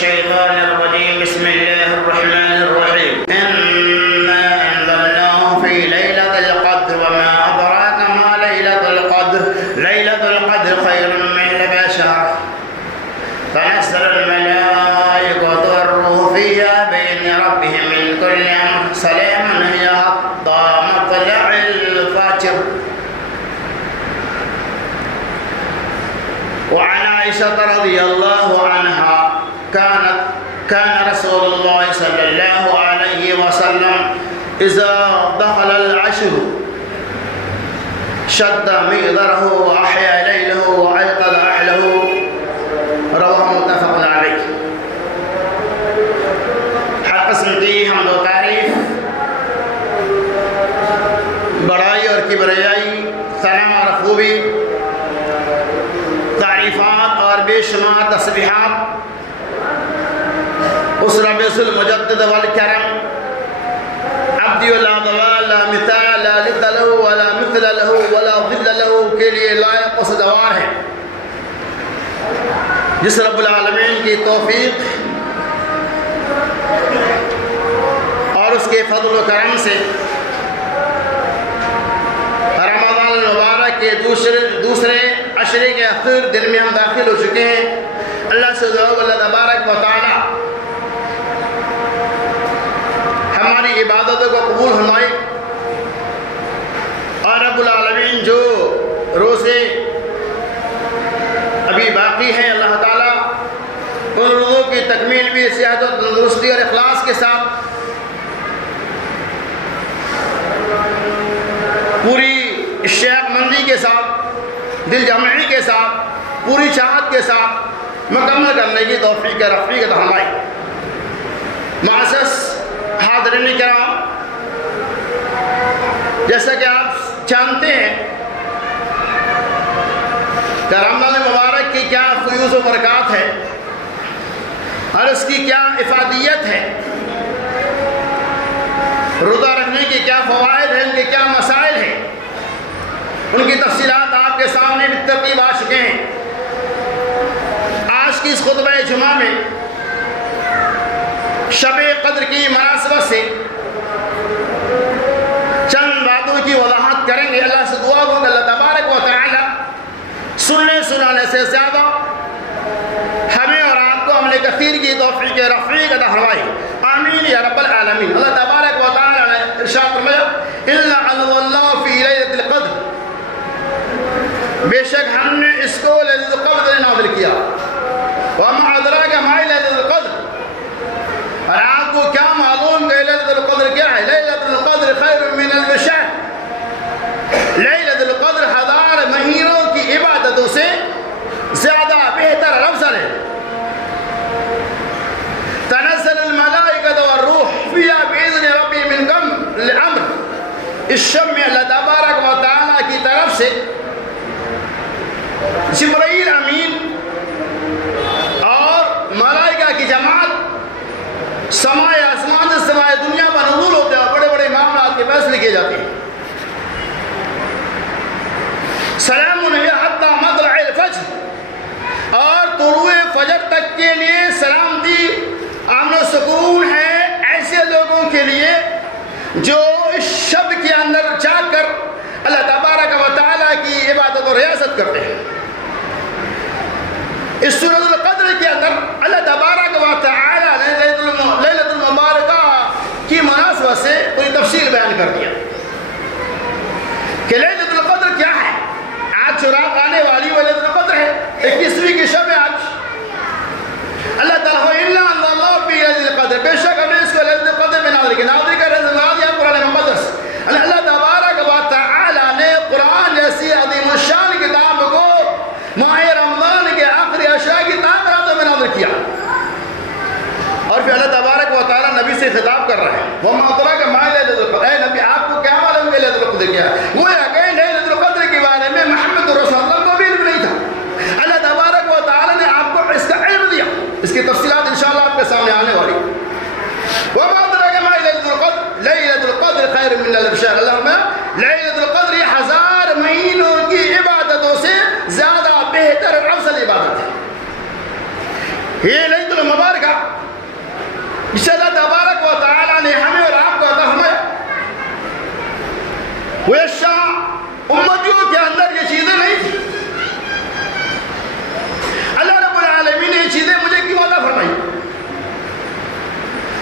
الشيطان الرجيم بسم الله الرحمن الرحيم إنا أنزلناه في ليلة القدر وما أدراك ما ليلة القدر ليلة القدر خير من ألف شهر تنزل الملائكة والروح فيها بإذن ربهم من كل أمر سلام هي حتى مطلع الفجر. وعن عائشة رضي الله عنها كان رسول الله صلى الله عليه وسلم إذا دخل العشر شد مئذره وأحيا ليله وأيقظ أهله رواه متفق عليه. ہر قسم کی حمد و تعریف، بڑائی اور کبریائی، ثنا اور خوبی، تعریفات اور بے شمار تسبیحات اس رب المجدد والکرم عبدی لا ضوال لا مثال لا لد له ولا مثل له ولا ظل له کے لیے لائق و سزاوار ہے، جس رب العالمین کی توفیق اور اس کے فضل و کرم سے رمضان المبارک کے دوسرے عشرے کے آخر دن میں ہم داخل ہو چکے ہیں۔ اللہ سے دعا اللہ تبارک و تعالی ہماری عبادتوں کو قبول فرمائے، اور رب العالمین جو روزے ابھی باقی ہیں اللہ تعالیٰ ان روزوں کی تکمیل بھی صحت و تندرستی اور اخلاص کے ساتھ پوری اشتیاق مندی کے ساتھ، دل جمعی کے ساتھ، پوری چاہت کے ساتھ مکمل کرنے کی توفیق رفیق عطا فرمائے۔ معزز حاضرین کرام، جیسا کہ آپ جانتے ہیں کہ رمضان مبارک کی کیا فیوز و برکات ہے اور اس کی کیا افادیت ہے، روزہ رکھنے کی کیا فوائد ہیں، ان کے کیا مسائل ہیں، ان کی تفصیلات آپ کے سامنے بھی ترتیب آ چکے ہیں۔ آج کی اس خطبہ جمعہ میں شب قدر کی مناسبت سے چند باتوں کی وضاحت کریں گے۔ اللہ سے دعا ہو کہ اللہ تبارک و تعالی سننے سنانے سے زیادہ ہمیں اور آپ کو عمل کثیر کی توفیق رفیق عطا فرمائے، آمین یا رب العالمین۔ اللہ تبارک و تعالی نے ارشاد فرمایا الا انزلناه فی لیلۃ القدر، بے شک ہم نے اس کو لیلۃ القدر میں نازل کیا، وما ادراک ما لیلۃ القدر، اور آپ کو کیا معلوم کہ لیلۃ القدر کیا ہے؟ لیلۃ القدر خیر من الف شہر، لیلۃ القدر ہزار مہینوں کی عبادتوں سے زیادہ بہتر اور افضل ہے۔ تنزل الملائکۃ والروح فیہا بإذن ربہم من کل امر، اس شب میں اللہ تبارک و تعالیٰ کی طرف سے جبرائیل امین اور ملائکہ کی جماعت سمائے آسمان سے سمائے دنیا پر نزول ہوتے ہیں اور بڑے بڑے معاملات کے فیصلے کیے جاتے ہیں۔ سلام ہی حتی مطلع الفجر، اور طلوع فجر تک کے لیے سلامتی، امن و سکون ہے ایسے لوگوں کے لیے جو اس شب کے اندر جا کر اللہ تبارک و تعالیٰ کی عبادت و ریاست کرتے ہیں۔ اس سورۃ القدر کے اندر اللہ تبارک و تعالیٰ نے لیلۃ المبارکہ کی مناسبت سے کوئی تفصیل بیان کر دیا کہ لیلۃ القدر کیا ہے۔ آج جو رات آنے والی وہ لیلۃ القدر ہے، 21ویں کی شب ہے آج۔ اللہ تعالیٰ اِنَّا أَنزَلْنَاهُ فِي لَيْلَةِ الْقَدْرِ، بے شک ہم نے اس کو لیلۃ القدر میں نازل کیا۔ نازل کا رضا قرآن مقدس، اللہ تبارک و تعالیٰ نے قرآن جیسی عظیم الشان کتاب کو ماہ رمضان کے آخری عشرہ کی راتوں میں نازل کیا، اور پھر اللہ تبارک و تعالیٰ نبی سے خطاب کر رہے ہیں وَمَا أَدْرَاكَ مَا لَيْلَةُ الْقَدْرِ، اے نبی آپ کو کیا معلوم کہ لیلۃ القدر کیا ہے؟ گویا کہ لیلۃ القدر کے بارے میں محمد رسول اللہ کو بھی علم نہیں تھا، اللہ تبارک و تعالیٰ نے آپ کو اس کا علم دیا۔ اس کی تفصیلات انشاءاللہ آپ کے سامنے آنے والی۔ وَمَا أَدْرَاكَ مَا لَيْلَةُ الْقَدْرِ لَيْلَةُ الْقَدْرِ خَيْرٌ مِّنْ أَلْفِ شَهْرٍ، اللہ فرمایا لیلۃ القدر یہ ہزار مہینوں کی عبادتوں سے زیادہ بہتر اور افضل عبادت ہے۔ یہ لیلۃ المبارکہ جسے اللہ تبارک و تعالیٰ نے ہمیں اور آپ کو عطا فرمایا، وہ شاہ امتیوں کے اندر یہ چیزیں نہیں تھی۔ اللہ رب العالمین نے یہ چیزیں مجھے کیوں عطا فرمائی؟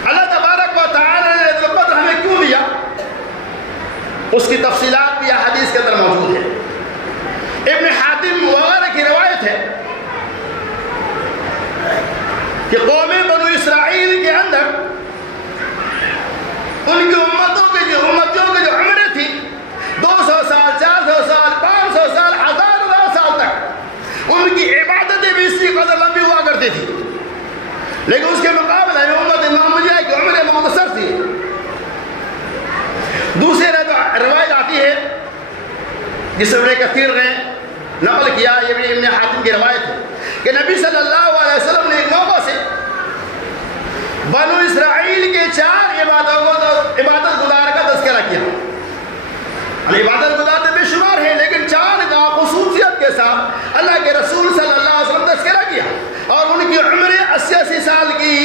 اللہ تبارک و تعالیٰ نے ليلة القدر ہمیں کیوں دیا؟ اس کی تفصیلات بھی حدیث کے اندر موجود ہے۔ ابن حاتم وغیرہ کی روایت ہے کہ قوم بنو اسرائیل کے اندر ان کی امتیوں کی جو عمریں تھی 200 سال، 400 سال، 500 سال، 1000 سال تک، ان کی عبادتیں بھی اسی قدر لمبی ہوا کرتی تھی، لیکن اس کے مقابلے میں امت محمدیہ کی عمریں مختصر تھی۔ دوسری روایت آتی ہے جس ابن کثیر نے نقل کیا، یہ بھی ابن حاتم کی روایت ہے کہ نبی صلی اللہ علیہ وسلم نے ایک موقع سے بنو اسرائیل کے 4 عبادت گزار کا تذکرہ کیا۔ عبادت گزار تو بے شمار ہیں، لیکن 4 کا خصوصیت کے ساتھ اللہ کے رسول صلی اللہ علیہ وسلم تذکرہ کیا، اور ان کی عمریں 80 سال کی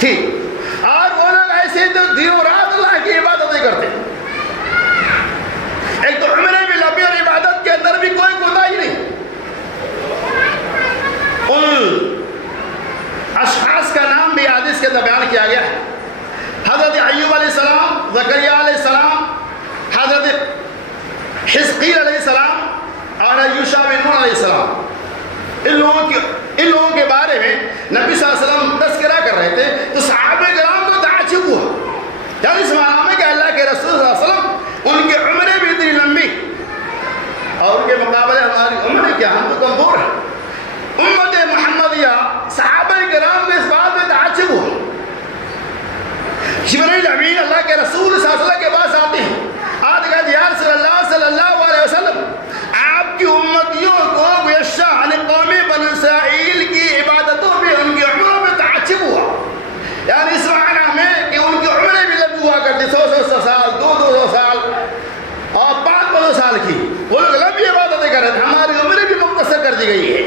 تھی، اور وہ لوگ ایسے جو دن و رات اللہ کی عبادتیں کرتے۔ ایک تو عمریں بھی لمبی اور عبادت کے اندر بھی کوئی کوتاہی نہیں۔ ان اشخاص کا نام بھی حدیث کے اندر بیان کیا گیا ہے۔ حضرت ایوب علیہ السلام، زکریا علیہ السلام، حضرت حزقیل علیہ السلام اور یوشع بن نون علیہ السلام، ان لوگوں کے بارے میں نبی صلی اللہ علیہ وسلم تذکرہ کر رہے تھے تو صحابہ کرام کو تعجب ہوا، یعنی اس معنی میں کہ اللہ کے رسول صلی اللہ علیہ وسلم ان کی عمریں بھی اتنی لمبی اور ان کے مقابلے ہماری عمریں کیا، ہم تو کمزور ہیں۔ امت محمدیہ صحابہ کرام کے اس بات میں تعجب ہوا۔ جبرائیل امین اللہ کے رسول صلی اللہ علیہ وسلم کے پاس آتے ہیں، آج کہتے ہیں یا رسول اللہ صلی اللہ علیہ وسلم، آپ کی امتیوں کو گوشہ قوم بنو اسرائیل کی عبادتوں میں ان کی عمروں میں تعجب ہوا، یعنی اس معنی میں کہ ان کی عمریں بھی لمبی ہوا کرتی، 100 سال، 200 سال اور 500 سال کی، وہ لوگ لمبی عبادتیں کر رہے تھے، ہماری عمریں بھی مختصر کر دی گئی ہے۔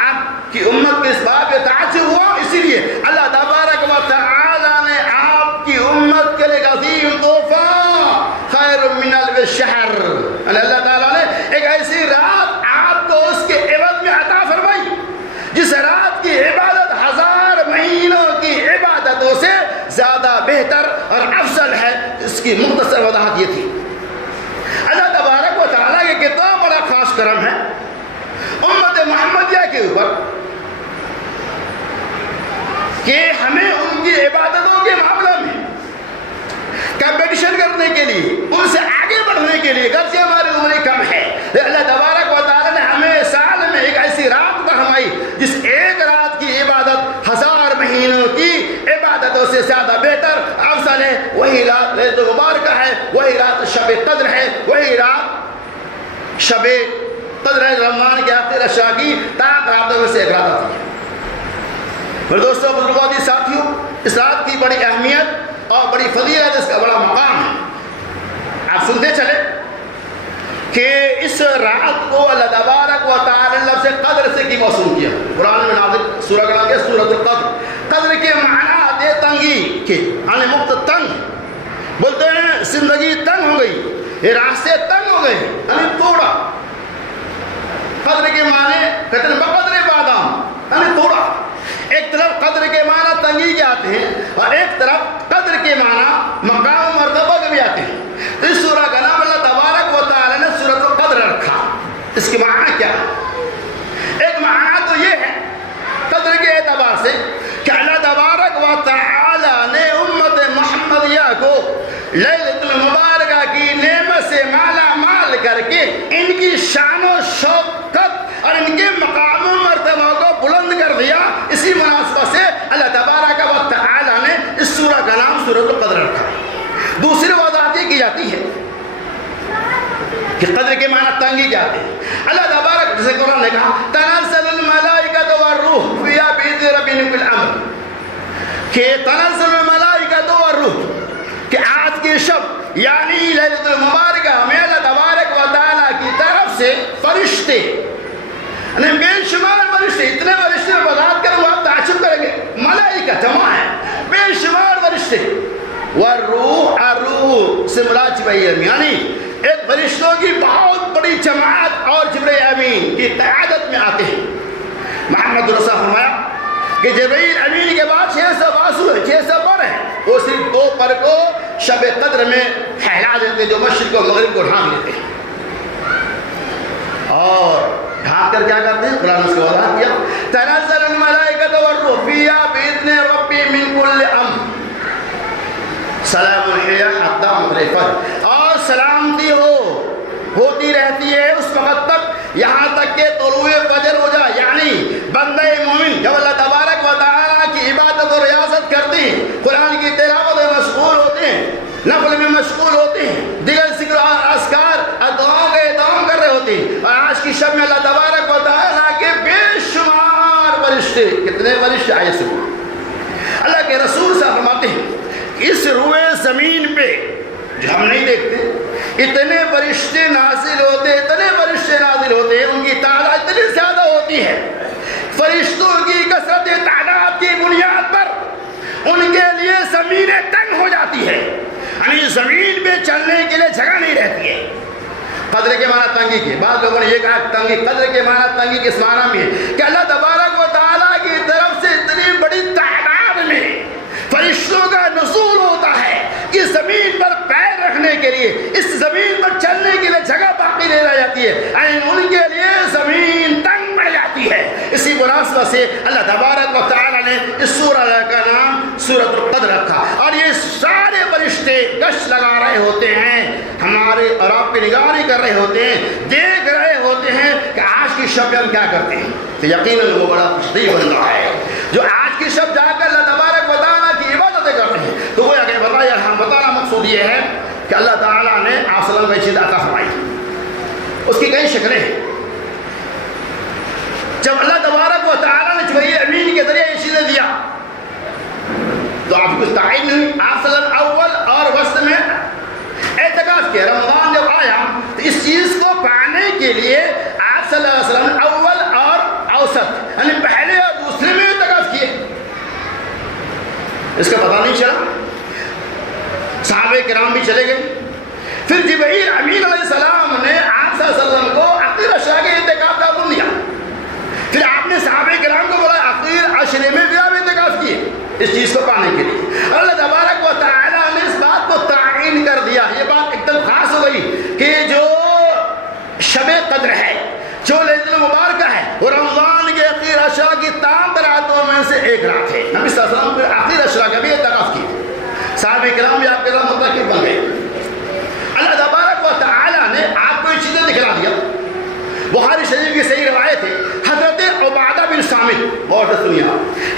آپ کی امت کے اس بات پہ تعجب ہوا، اسی لیے اللہ تبارک و تعالی نے آپ کی امت کے لیے عظیم تحفہ خیر من الف شہر، اللہ تعالیٰ نے ایک ایسی رات آپ کو اس کے عوض میں عطا فرمائی جس رات کی عبادت 1000 مہینوں کی عبادتوں سے زیادہ بہتر اور افضل ہے۔ اس کی مختصر وضاحت یہ تھی۔ اللہ تبارک و تعالیٰ کے کتنا بڑا خاص کرم ہے امت محمدیہ کے اوپر کہ ہمیں ان کی عبادتوں کے معاملہ میں کمپٹیشن کرنے کے لیے، ان سے آگے بڑھنے کے لیے، گرچہ ہماری عمریں کم ہے، اللہ تبارک و تعالیٰ نے ہمیں سال میں ایک ایسی رات فرمائی جس ایک رات کی عبادت 1000 مہینوں کی عبادتوں سے زیادہ بہتر افضل ہے۔ وہی رات لیلۃ المبارکہ ہے، وہی رات شب قدر ہے، وہی رات شب قدر ہے، رمضان کے آخر اشرا کی تاک راتوں میں سے ایک رات آتی ہے۔ میرے دوستوں، بزرگوں، ساتھیوں، اس رات کی بڑی اہمیت اور بڑی فضیلت، اس کا بڑا مقام ہے۔ آپ سنتے چلے کہ اس رات کو اللہ تبارک و تعالی نے لفظ قدر سے کی موسوم کیا۔ قرآن میں نازل سورہ کا نام ہے سورۃ القدر۔ قدر کے معنی دے تنگی کے، یعنی مفت تنگ، بولتے ہیں زندگی تنگ ہو گئی، یہ راستے تنگ ہو گئے، یعنی توڑا۔ قدر کے معنی کہتے ہیں بقدر بادام، یعنی توڑا۔ ایک طرف قدر کے معنی تنگی کے آتے ہیں اور ایک طرف قدر کے معنی مقام و مرتبہ کے بھی آتے ہیں۔ تو اس سورہ کا نام اللہ تبارک و تعالی نے سورۃ القدر رکھا۔ اس کے معنی کیا ہے؟ ایک معنی تو یہ ہے قدر کے اعتبار سے کہ اللہ تبارک و تعالی نے امت محمدیہ کو لیلۃ المبارکہ کی نعمت سے مالا مال کر کے ان کی شان و شوکت اور ان کے مقام و مرتبہ کو بلند کر دیا۔ اسی مناسبت سے اللہ تبارک و تعالی نے اس سورہ کا نام سورۃ القدر رکھا۔ دوسری وضاحت یہ کی جاتی ہے کہ قدر کے معنی تنگی کیا ہے۔ اللہ تبارک جیسے قرآن نے کہا تنزل الملائکۃ والروح فیہا بإذن ربہم من کل امر، کہ تنزل الملائکۃ والروح، کہ آج کی شب یعنی لیلۃ المبارکہ میں اللہ تبارک و تعالی کی طرف سے فرشتے، بے شمار فرشتے، اتنے فرشتے میں بات کروں آپ اس سے مراد جبرائیل امین، یعنی ایک فرشتوں کی بہت بڑی جماعت اور جبرائیل امین کی قیادت میں آتے ہیں۔ محمد رسول فرمایا کہ جبرائیل امین کے بعد 600 بازو ہیں، 600 پر ہیں، وہ صرف 2 پر کو شب قدر میں پھیلا دیتے جو مشرق و مغرب کو ڈھانک لیتے ہیں، اور ڈھانک کر کیا کرتے ہیں؟ قرآن اس کو وضاحت کیا، تنزل الملائکۃ والروح فیہا بإذن ربہم من کل امر سلام ہی حتی مطلع الفجر، اور سلامتی ہوتی رہتی ہے اس وقت تک یہاں تک کہ طلوع فجر ہو جائے، یعنی بندہ مومن جب اللہ تبارک و تعالیٰ کی عبادت و ریاضت کرتے ہیں، قرآن کی تلاوت میں مشغول ہوتے ہیں، نفل میں مشغول ہوتے ہیں، دیگر ذکر اور اذکار دعاؤں کا اہتمام کر رہے ہوتے ہیں، اور آج کی شب میں اللہ تبارک و تعالیٰ کے بے شمار فرشتے، کتنے فرشتے آئے سے اللہ کے رسول صاحب فرماتے ہیں اس روئے زمین پہ جو ہم نہیں دیکھتے اتنے فرشتے نازل ہوتے، اتنے فرشتے نازل ہوتے ہیں، ان کی تعداد اتنی زیادہ ہوتی ہے، فرشتوں کی کثرت تعداد کی بنیاد پر ان کے لیے زمینیں تنگ ہو جاتی ہے، یعنی زمین پہ چلنے کے لیے جگہ نہیں رہتی ہے۔ قدر کے معنی تنگی کے، بعض لوگوں نے یہ کہا تنگی، قدر کے معنی تنگی کس معنی میں ہے کہ اللہ تبارک و تعالیٰ کی طرف سے اتنی بڑی تعداد میں فرشتوں کا نزول ہوتا ہے کہ زمین پر پیر رکھنے کے لیے، اس زمین پر چلنے کے لیے جگہ باقی نہیں رہ جاتی ہے، یعنی ان کے لیے زمین تنگ پڑ جاتی ہے۔ اسی مناسبت سے اللہ تبارک و تعالیٰ نے اس سورہ کا نام سورۃ القدر رکھا، اور یہ سارے فرشتے گشت لگا رہے ہوتے ہیں، ہمارے اور آپ کی نگرانی کر رہے ہوتے ہیں، دیکھ رہے ہوتے ہیں کہ آج کی شب ہم کیا کرتے ہیں۔ تو یقیناً وہ بڑا خوشدی بندہ ہے جو آج کی شب جا کر اللہ تبارک و تعالیٰ کی عبادتیں کرتے ہیں۔ تو وہ اگر بتایا، ہم بتانا مقصود یہ ہے کہ اللہ تعالیٰ نے آپ صلی اللہ علیہ وسلم کو عطا فرمائی، اس کی کئی شکلیں ہیں۔ جب اللہ تبارک و تعالیٰ نے جبرائیل امین کے ذریعے یہ چیزیں دیا تو آپ کو تعین نہیں، آپ صلی اللہ علیہ وسلم اول اور وسط میں اعتکاف کیا۔ رمضان جب آیا تو اس چیز کو پانے کے لیے آپ صلی اللہ علیہ وسلم اول اور اوسط، یعنی پہلے اور دوسرے میں اعتکاف کیے، اس کا پتہ نہیں چلا، صحابہ کرام بھی چلے گئے۔ پھر جبرائیل امین علیہ السلام نے آپ صلی اللہ علیہ وسلم کو آخر عشرہ کے اعتکاف کا حکم دیا، پھر آپ نے صحابہ کرام کو بولا آخر عشرے میں بھی آپ اعتکاف کیے اس چیز کو پانے کے لیے۔ اللہ تبارک و تعالیٰ نے اس بات کو تعین کر دیا، یہ بات ایک دم خاص ہو گئی کہ جو شب قدر ہے، جو لیلۃ المبارکہ ہے، وہ رمضان کے آخر عشرہ کی تمام راتوں میں سے ایک رات ہے۔ نبی صلی اللہ علیہ وسلم پھر آخر عشرہ کا بھی اعتکاف کیے، صحابہ کرام بھی آپ کے ساتھ متقب بن گئے۔ اللہ تبارک و تعالیٰ نے آپ کو یہ چیزیں دکھلا دیا۔ بخاری شریف کی صحیح روایت ہے، حضرت عبادہ بن صامت، غور سے سنیے،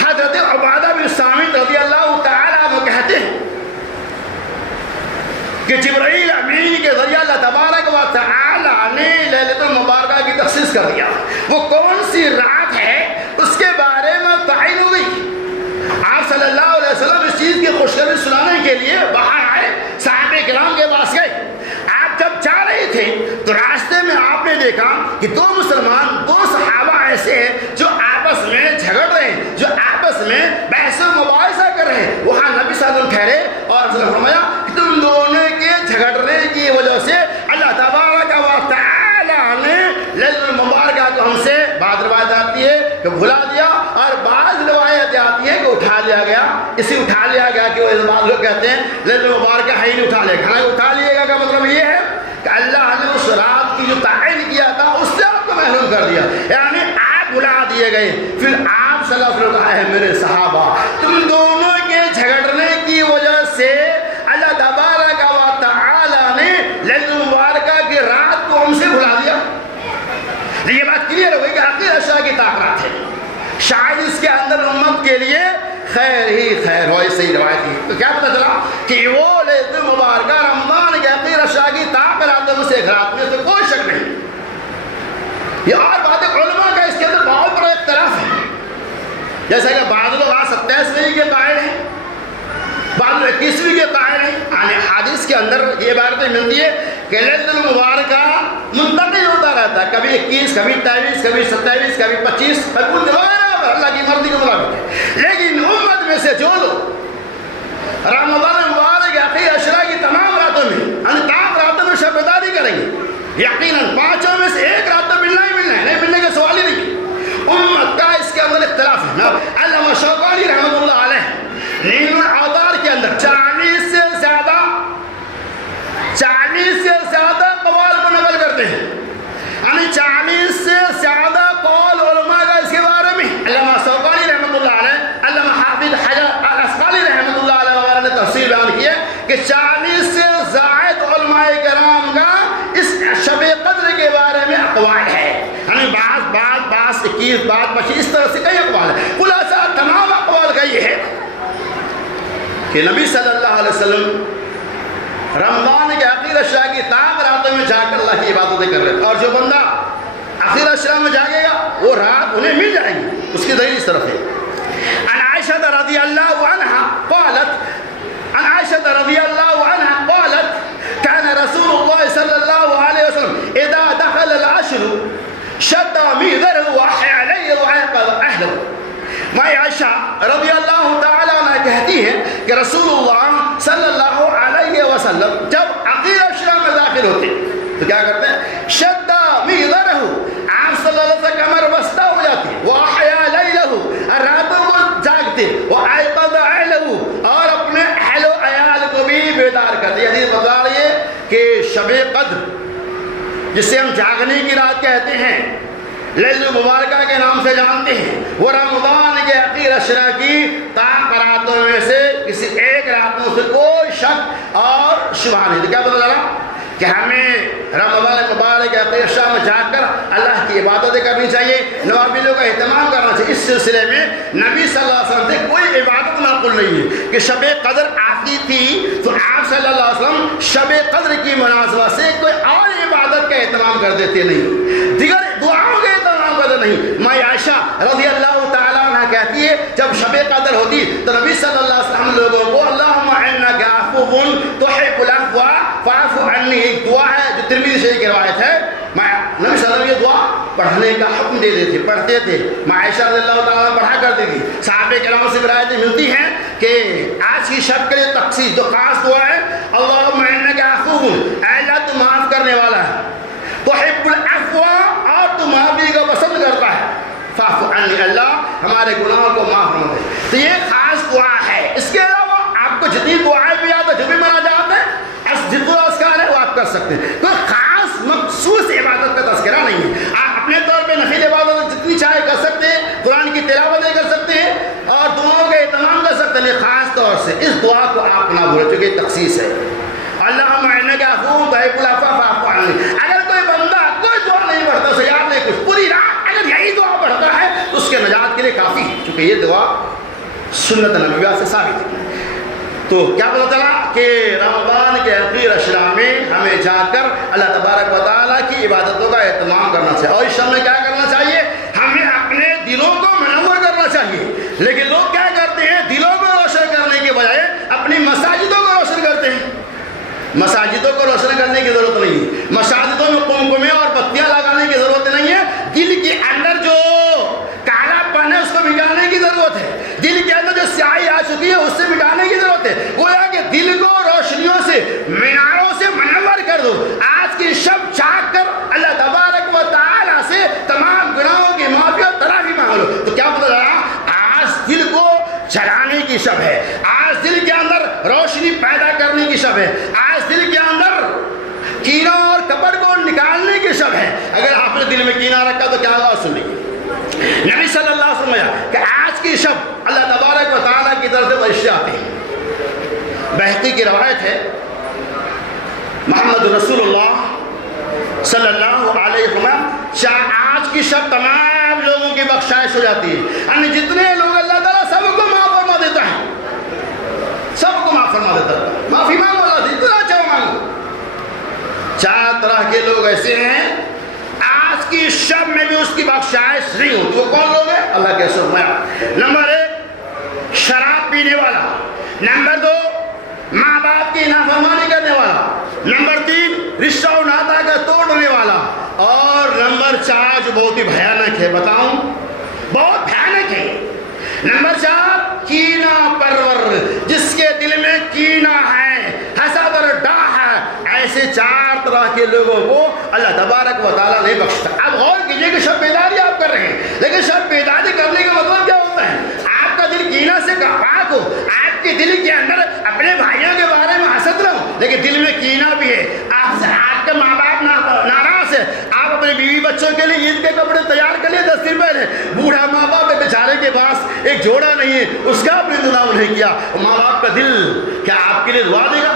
حضرت عبادہ بن صامت رضی اللہ تعالیٰ عنہ کہتے ہیں کہ جبرائیل امین کے ذریعہ اللہ تبارک و تعالیٰ نے لیلۃ المبارکہ کی تخصیص کر دیا۔ وہ کون سی رات ہے اس کے بارے میں تعین ہو گئی۔ آپ صلی اللہ علیہ وسلم اس چیز کی خوشخبری سنانے کے لیے باہر آئے، صحابہ کرام کے پاس گئے۔ آپ جب جا رہے تھے تو راستے میں آپ نے دیکھا کہ دو مسلمان، دو صحابہ ایسے ہیں جو آپس میں جھگڑ رہے ہیں، جو آپس میں بحث و مباحثہ کر رہے ہیں۔ وہاں نبی صلی اللہ علیہ وسلم ٹھہرے اور فرمایا کہ تم دونوں کے جھگڑنے کی وجہ سے اللہ تبارک و تعالیٰ نے لیلۃ المبارکہ کو ہم سے، بعض روایت آتی ہے کہ بھلا دیا اور بعض روایت آتی ہے کہ اٹھا لیا گیا۔ اسی اٹھا لیا گیا کہ وہ بعض لوگ کہتے ہیں لیلۃ المبارکہ ہے ہی نہیں، اٹھا لیا گیا۔ حالانکہ اٹھا لیے گا کا مطلب یہ ہے کہ اللہ نے اس رات کی جو تعین کیا تھا اس سے آپ کو محروم کر دیا، یعنی آپ بھلا دیے گئے۔ پھر آپ صلی اللہ علیہ وسلم کہا ہے میرے صحابہ، تم دونوں کے جھگڑنے کی وجہ سے اللہ تبارک و تعالیٰ نے لیلۃ المبارکہ کی رات کو ہم سے بھلا دیا۔ یہ بات کلیئر ہو گئی کہ آخر عشرہ کی طاقت ہے، شاید اس کے اندر امت کے لیے خیر ہی خیر ہو، ایسی روایت ہے۔ تو کیا پتہ چلا کہ وہ لیلۃ المبارکہ رمضان کے آخر عشرہ کی طاقت میں سے ایک رات میں سے کوئی شک نہیں۔ یہ اور بات ہے، علماء کا اس کے اندر بہت بڑا اختلاف ہے، جیسا کہ بعض لوگ 27ویں کے قائل ہیں، بعض لوگ 21ویں کے قائل ہیں۔ یعنی حدیث کے اندر یہ باتیں ملتی ہے کہ لیلۃ المبارکہ منتقل ہوتا رہتا ہے، کبھی 21، کبھی 23، کبھی 27، کبھی 25، کبھی اللہ کی مرضی کے مطابق ہے۔ لیکن امت میں سے جو لوگ رمضان مبارک آخر عشرہ کی تمام راتوں میں یقیناً پانچوں میں سے ایک رات تو ملنا ہی ملنا ہے، نہیں ملنے کا سوال ہی نہیں۔ امت کا اس کے اندر اختلاف ہے۔ علامہ شوکانی رحمۃ اللہ علیہ نیل الاوطار کے اندر 40 سے زیادہ قوال کو نقل کرتے ہیں، یعنی 40 سے زیادہ قول علماء کا اس کے بارے میں۔ علامہ شوکانی رحمۃ اللہ علیہ، علامہ حافظ حجر الاسقلانی رحمۃ اللہ علیہ وغیرہ نے تفصیل بیان کی ہے کہ 40 سے زائد علماء کرام کا اس شب قدر کے بارے میں اقوال ہے، یعنی بعض 21 بعض 25 اس طرح سے کئی اقوال ہے۔ خلاصہ تمام اقوال کا یہ ہے کہ نبی صلی اللہ علیہ وسلم رمضان کے آخر اشراء کی تاک راتوں میں جا کر اللہ کی عبادتیں کر رہے تھے، اور جو بندہ آخر اشراء میں جاگے گا وہ رات انہیں مل جائے گی۔ اس کی دلیل اس طرف ہے، عن عائشہ رضی اللہ عنہا قالت كان رسول الله صلى الله عليه وسلم اذا دخل العشر شد مئزره واحيا ليله وعيقظ اهله۔ ماں عائشہ رضی اللہ تعالیٰ عنہ کہتی ہے کہ رسول اللہ صلی اللہ علیہ وسلم جب آخر اشراء میں داخل ہوتے تو کیا کرتے ہیں؟ شد مئزره، آپ صلی اللہ علیہ وسلم کمر بستہ ہو جاتی، واحیا لیلہ، راتوں کو جاگتے، وعیقظ اہلہ، اور اپنے اہل و عیال کو بھی بیدار کرتے۔ حدیث بتا رہی ہے کہ شب قدر جسے ہم جاگنے کی رات کہتے ہیں، لیل مبارکہ کے نام سے جانتے ہیں، وہ رمضان کے آخر اشراء کی تاک راتوں میں سے کسی ایک رات میں سے کوئی شک اور شبہ نہیں۔ تو کیا پتہ چلا کہ ہمیں رمضان مبارک کے آخر اشراء میں جا کر اللہ کی عبادتیں کرنی چاہیے، نوافلوں کا اہتمام کرنا چاہیے۔ اس سلسلے میں نبی صلی اللہ علیہ وسلم سے کوئی عبادت ناقل نہیں ہے کہ شب قدر آتی تھی تو آپ صلی اللہ علیہ وسلم شب قدر کی مناسبت سے کوئی اور عبادت کا اہتمام کر دیتے نہیں، دیگر دعاؤں کا اہتمام کرتے نہیں۔ ماں عائشہ رضی اللہ تعالیٰ عنہ کہتی ہے جب شب قدر ہوتی تو نبی صلی اللہ علیہ وسلم لوگوں کو اللہم انک عفو تحب العفو فاعف عنی، ایک دعا ہے جو ترمذی شریف کی روایت ہے، نبی صلی اللہ علیہ وسلم یہ دعا پڑھنے کا حکم دے دیتے، پڑھتے تھے۔ ماں عائشہ رضی اللہ تعالیٰ عنہ پڑھا کرتی تھی۔ صحابہ کرام سے روایتیں ملتی ہیں کہ آج کی شب کے لیے تخصیص جو خاص دعا ہے، اللہم انک عفو، اے اللہ تو معاف کرنے والا ہے، تحب العفو، اور تو معافی کو پسند کرتا ہے، فاعف عنی، اللہ ہمارے گناہوں کو معاف فرما دے۔ تو یہ خاص دعا ہے۔ اس کے علاوہ آپ کو جتنی دعائیں بھی یاد ہے، جو بھی مناجات ہے، جتنا اذکار ہے وہ آپ کر سکتے ہیں، کوئی خاص مخصوص عبادت کا تذکرہ نہیں ہے۔ آپ اپنے طور پہ نفل عبادت جتنی چاہے کر سکتے ہیں، قرآن کی تلاوتیں کر سکتے ہیں اور دعاؤں کا اہتمام کر سکتے ہیں، خاص طور سے اس دعا کو آپ نہ بھولیں چونکہ یہ تخصیص ہے۔ اللہم انک عفو تحب العفو فاعف عنی۔ اگر کوئی بندہ کوئی دعا نہیں پڑھتا، اسے یاد نہیں کچھ، پوری رات اگر یہی دعا پڑھتا ہے تو اس کے نجات کے لیے کافی ہے، چونکہ یہ دعا سنت نبویہ سے ثابت ہے۔ تو کیا پتہ چلا کہ رمضان کے آخر اشراء میں ہمیں جا کر اللہ تبارک و تعالیٰ کی عبادتوں کا اہتمام کرنا چاہیے، اور اس شب میں کیا کرنا چاہیے؟ ہمیں اپنے دلوں کو منور کرنا چاہیے۔ لیکن لوگ کیا کرتے ہیں؟ دلوں کو روشن کرنے کے بجائے اپنی مساجدوں کو روشن کرتے ہیں۔ مساجدوں کو روشن کرنے کی ضرورت نہیں ہے، مساجدوں میں قمقمے اور بتیاں لگانے کی ضرورت نہیں ہے، دل کے اندر جو کالا پن ہے اس کو مٹانے کی ضرورت ہے، دل کے اندر جو سیاہی آ چکی ہے اس سے مٹانے کی ضرورت ہے۔ گویا کہ دل کو روشنیوں سے، میناروں سے منور کر دو۔ آج کی شب جاگ کر اللہ تبارک و تعالیٰ سے تمام گناہوں کی معافی اور تلافی مانگ لو۔ تو کیا پتہ چلا؟ آج دل کو جلانے کی شب ہے، آج دل کے اندر روشنی پیدا کرنے کی شب ہے، آج دل کے اندر کینہ اور کپٹ کو نکالنے کی شب ہے۔ اگر آپ نے دل میں کینہ رکھا تو کیا ہوگا سنیے۔ نبی صلی اللہ علیہ وسلم کہ آج کی شب اللہ تبارک و تعالیٰ کی طرف سے فرشتے آتے ہیں۔ بہقی کی روایت ہے، محمد رسول اللہ صلی اللہ علیہ وسلم آج کی شب تمام لوگوں کی بخشائش ہو جاتی ہے، یعنی جتنے لوگ اللہ تعالیٰ سب کو معاف فرما دیتا ہے، سب کو معاف فرما دیتا ہے، معافی مانگو اللہ سے جتنا چاہو مانگو۔ 4 طرح کے لوگ ایسے ہیں آج کی شب میں بھی اس کی بخشائش نہیں ہوتی۔ وہ کون لوگ ہیں؟ اللہ کے رسول فرمایا، نمبر 1 شراب پینے والا، نمبر 2 ماں باپ کی نافرمانی کرنے والا، نمبر 3 رشتہ و ناتا کا توڑنے والا، اور نمبر 4 جو بہت ہی بھیانک ہے، بتاؤں بہت بھیانک ہے، نمبر 4 کینہ پرور، جس کے دل میں کینہ ہے، حسد اور ڈاہ ہے۔ ایسے 4 طرح طرح کے لوگوں کو اللہ تبارک و تعالیٰ نے بخشتا۔ اب غور کیجئے کہ شب بیداری آپ کر رہے ہیں، لیکن شب بیداری کرنے کا مطلب کیا ہوتا ہے؟ آپ کا دل کینہ سے پاک ہو، آپ کے دل کے اندر اپنے بھائیوں کے بارے میں حسد نہ ہو، لیکن دل میں کینہ بھی ہے، آپ کے ماں باپ ناراض ہے، آپ اپنے بیوی بچوں کے لیے عید کے کپڑے تیار کر لیے 10 دن پہلے، بوڑھا ماں باپ کے بیچارے کے پاس ایک جوڑا نہیں ہے، اس کا آپ نے انتظام نہیں کیا، ماں باپ کا دل کیا آپ کے لیے دعا دے گا؟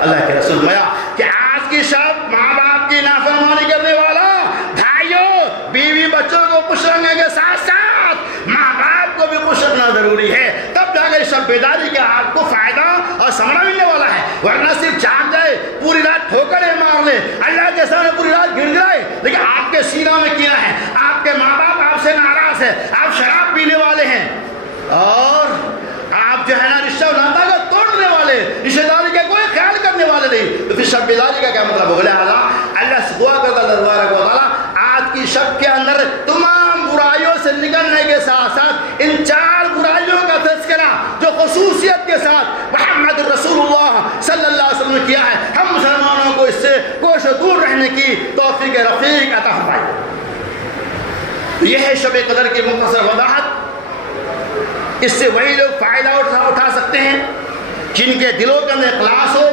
اللہ کے رسول فرمایا کہ آج کی شب ماں باپ کی نافرمانی کرنے والا بھائیوں بیوی بچوں کو خوش رکھنے کے ساتھ ساتھ ماں باپ کو بھی خوش رکھنا ضروری ہے، تب جا کے شب بیداری کا آپ کو فائدہ اور ثمرہ ملنے والا ہے، ورنہ صرف جاگ جائے پوری رات ٹھوکریں مار لے اللہ کے سامنے پوری رات گر جائے، لیکن آپ کے سینہ میں کیا ہے، آپ کے ماں باپ آپ سے ناراض ہے، آپ شراب پینے والے ہیں اور آپ جو ہے نا رشتہ ناتا کا توڑنے والے، رشتہ داری کا کوئی خیال کرنے والے نہیں، تو پھر شب بیداری کا کیا مطلب ہو؟ لہٰذا اللہ سے دعا کرتا اللہ تبارک و تعالیٰ آج کی شب کے اندر تمام برائیوں سے نکلنے کے ساتھ ساتھ ان 4 برائیوں کا تذکرہ جو خصوصیت کے ساتھ محمد رسول اللہ صلی اللہ علیہ وسلم نے کیا ہے، ہم مسلمانوں کو اس سے کوش و دور رہنے کی توفیق رفیق عطا فرمائے۔ یہ ہے شب قدر کی مختصر وضاحت۔ اس سے وہی لوگ فائدہ اٹھا سکتے ہیں جن کے دلوں کے اندر اخلاص ہو،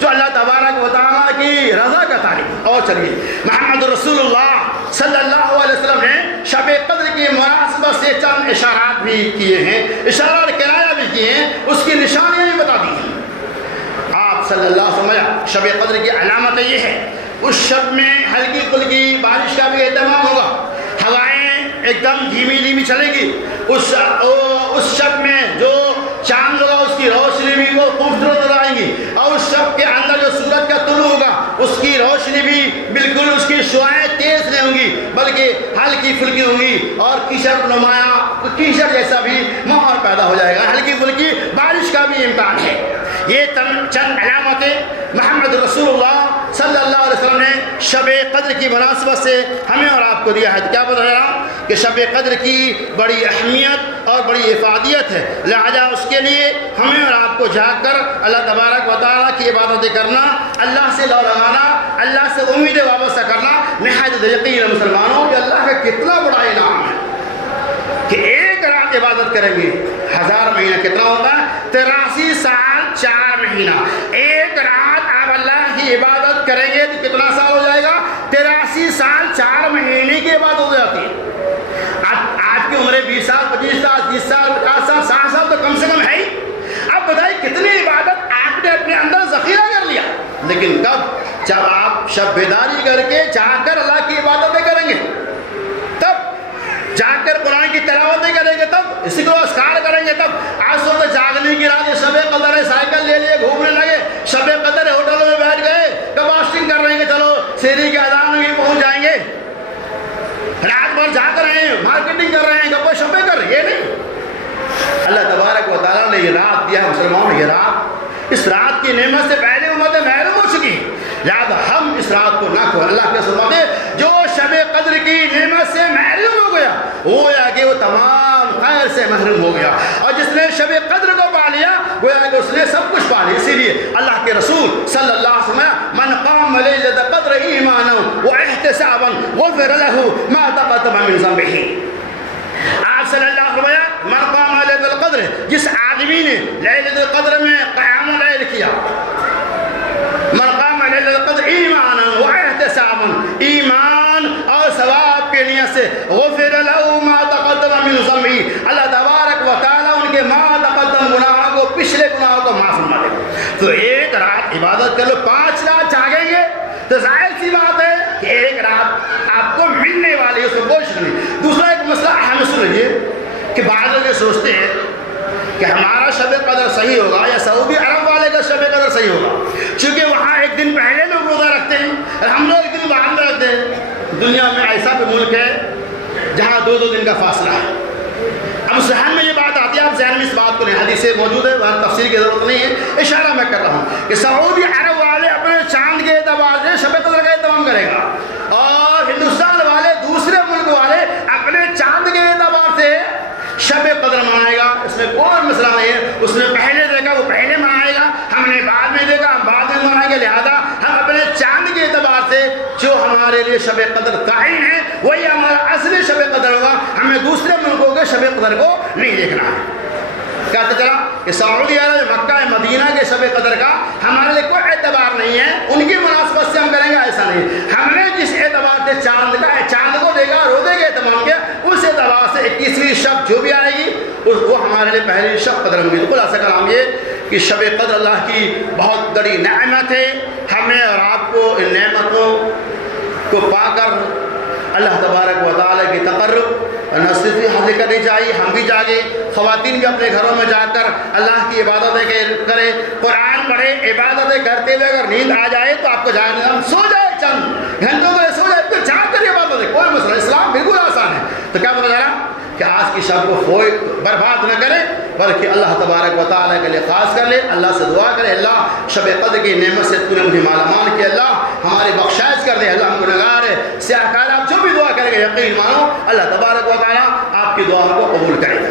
جو اللہ تبارک و تعالیٰ کی رضا کا طالب۔ اور چلیے محمد رسول اللہ صلی اللہ علیہ وسلم نے شب قدر کی مناسبت سے چند اشارات بھی کیے ہیں، اشارات کنایہ بھی کیے ہیں، اس کی نشانیاں بھی بتا دی ہیں۔ آپ صلی اللہ علیہ وسلم شب قدر کی علامت یہ ہے، اس شب میں ہلکی پھلکی بارش کا بھی اہتمام ہوگا، ہوائیں ایک دم دھیمی دھیمی چلے گی، اس شب میں جو چاند ہوگا اس کی روشنی بھی وہ خوبصورت نظر آئیں گی، اور اس شب کے اندر جو سورج کا طلوع ہوگا اس کی روشنی بھی بالکل اس کی شعاعیں تیز نہیں ہوں گی بلکہ ہلکی پھلکی ہوں گی، اور کیچڑ نمایاں کیچڑ جیسا بھی ماحول پیدا ہو جائے گا، ہلکی پھلکی بارش کا بھی امکان ہے۔ یہ چند علامتیں محمد رسول اللہ صلی اللہ علیہ وسلم نے شب قدر کی مناسبت سے ہمیں اور آپ کو دیا ہے۔ کیا بتا رہا ہوں کہ شب قدر کی بڑی اہمیت اور بڑی افادیت ہے، لہذا اس کے لیے ہمیں اور آپ کو جاگ کر اللہ تبارک و تعالیٰ کی عبادتیں کرنا، اللہ سے لو لگانا، اللہ سے امیدیں وابستہ کرنا نہایت یقین ہے مسلمانوں کہ اللہ کا کتنا بڑا انعام ہے کہ ایک رات عبادت کریں گے 1000 مہینہ کتنا ہوتا ہے؟ 83 سال 4 مہینہ، ایک رات آپ اللہ کی عبادت کریں گے تو کتنا سال ہو جائے گا؟ 83 سال 4 مہینے کی عبادت ہو جاتی ہے۔ آپ کی عمریں 20 سال 25 سال 30 سال 50 سال 60 سال تو کم سے کم ہے ہی، اب بتائیے کتنی عبادت آپ نے اپنے اندر ذخیرہ کر لیا، لیکن کب؟ جب آپ شب بیداری کر کے جاگ کر اللہ کی عبادتیں کریں گے، تب جاگ کر قرآن کی تلاوتیں کریں گے، تب اسی کو اذکار کریں گے، تب آج صبح جاگنے کی رات شب قدر ہے، سائیکل لے لیے گھومنے لگے، شب قدر ہے ہوٹلوں میں بیٹھ گئے، کب فاسٹنگ کر رہے ہیں کہ چلو سحری کے اذان میں پہنچ جائیں گے، رات بھر جاگ رہے ہیں، مارکیٹنگ کر رہے ہیں، گپے شپے کر رہے ہیں، یہ نہیں۔ اللہ تبارک و تعالیٰ نے یہ رات دیا ہے مسلمانوں، یہ رات، اس رات کی نعمت سے پہلے امتیں محروم ہو چکی، لہٰذا ہم اس رات کو نہ کھو۔ اللہ کے فرماتے جو شب قدر کی نعمت سے محروم ہو گیا گویا کہ وہ تمام خیر سے محروم ہو گیا، اور جس نے شب قدر کو پا لیا گویا کہ اس نے سب کچھ پا لیا۔ اسی لیے اللہ کے رسول صلی اللہ علیہ وسلم من قام لیلۃ القدر ایمانا واحتسابا غفر له ما تقدم من ذنبه، آپ صلی اللہ علیہ وسلم من قام لیلۃ القدر، جس آدمی نے لیلۃ القدر میں قیام اللیل کیا، من قام لیلۃ القدر ایمانا واحتسابا، ایمان اور ثواب کے نیت سے، غفر له ما تقدم من ذنبه، اللہ تبارک و تعالیٰ ان کے ما تقدم گناہوں کو، پچھلے گناہوں کو معاف فرما دے گا۔ تو ایک رات عبادت کر لو، 5 رات جاگیں گے تو ظاہر سی بات ہے کہ ایک رات آپ کو ملنے والی ہے، اس میں کوئی شک نہیں۔ دوسرا ایک مسئلہ اہم سن لیجیے کہ بعض لوگ سوچتے ہیں کہ ہمارا شب قدر صحیح ہوگا یا سعودی عرب والے کا شب قدر صحیح ہوگا، چونکہ وہاں ایک دن پہلے لوگ روزہ رکھتے ہیں اور ہم لوگ ایک دن بعد میں رکھتے ہیں۔ دنیا میں ایسا بھی ملک ہے جہاں 2 دن کا فاصلہ ہے۔ اب ذہن میں یہ بات آتی ہے، آپ ذہن میں اس بات کو نہیں، حدیثیں موجود ہے، وہاں تفسیر کی ضرورت نہیں ہے، اشارہ میں کر رہا ہوں کہ سعودی عرب والے اپنے چاند کے اعتبار سے شب قدر کا اہتمام کرے گا، اور ہندوستان والے، دوسرے ملک والے اپنے چاند کے اعتبار سے شب قدر منائے گا۔ اس میں کوئی مسئلہ نہیں ہے، اس نے پہلے دیکھا وہ پہلے منائے گا، ہم نے بعد میں دیکھا ہم بعد میں منائیں گے، لہذا ہم اپنے چاند کے سے جو ہمارے لیے شب قدر تعین ہے وہی ہمارا اصلی شب قدر ہوگا. ہمیں دوسرے ملکوں کے شب قدر کو نہیں دیکھنا ہے. کہتے چلا کہ سعودی عرب مکہ مدینہ کے شب قدر کا ہمارے لیے کوئی اعتبار نہیں ہے, ان کی مناسبت سے ہم کریں گے, ایسا نہیں. ہم نے جس اعتبار سے چاند کو دیکھا, روزے کے اہتمام کیا, اس اعتبار سے 21ویں شب جو بھی آئے گی وہ ہمارے لیے پہلی شب قدر ہوگی. بالکل ایسا کلام یہ کہ شب قدر اللہ کی بہت بڑی نعمت ہے. ہمیں اور آپ کو ان نعمتوں کو پا کر اللہ تبارک و تعالیٰ کی تقرب نصیحت حاصل کرنی چاہیے. ہم بھی جاگیں, خواتین بھی اپنے گھروں میں جا کر اللہ کی عبادتیں کریں, قرآن پڑھیں. عبادتیں کرتے ہوئے اگر نیند آ جائے تو آپ کو جاگنا, سو جائے, چند گھنٹوں کے سو جائے, پھر جاگ کر عبادتیں, کوئی مسئلہ. اسلام بالکل آسان ہے. تو کیا بتا جا رہا کہ آج کی شب کو برباد نہ کریں بلکہ اللہ تبارک و تعالیٰ کے لیے خاص کر لے. اللہ سے دعا کرے, اللہ شب قدر کی نعمت سے تو نے مجھے مالا مال کیا, اللہ ہماری بخشائش کر دے. اللہ ہم گنہگار ہے, سیاہ کار, آپ جو بھی دعا کریں گے یقین مانو اللہ تبارک و تعالیٰ آپ کی دعا کو قبول کرے.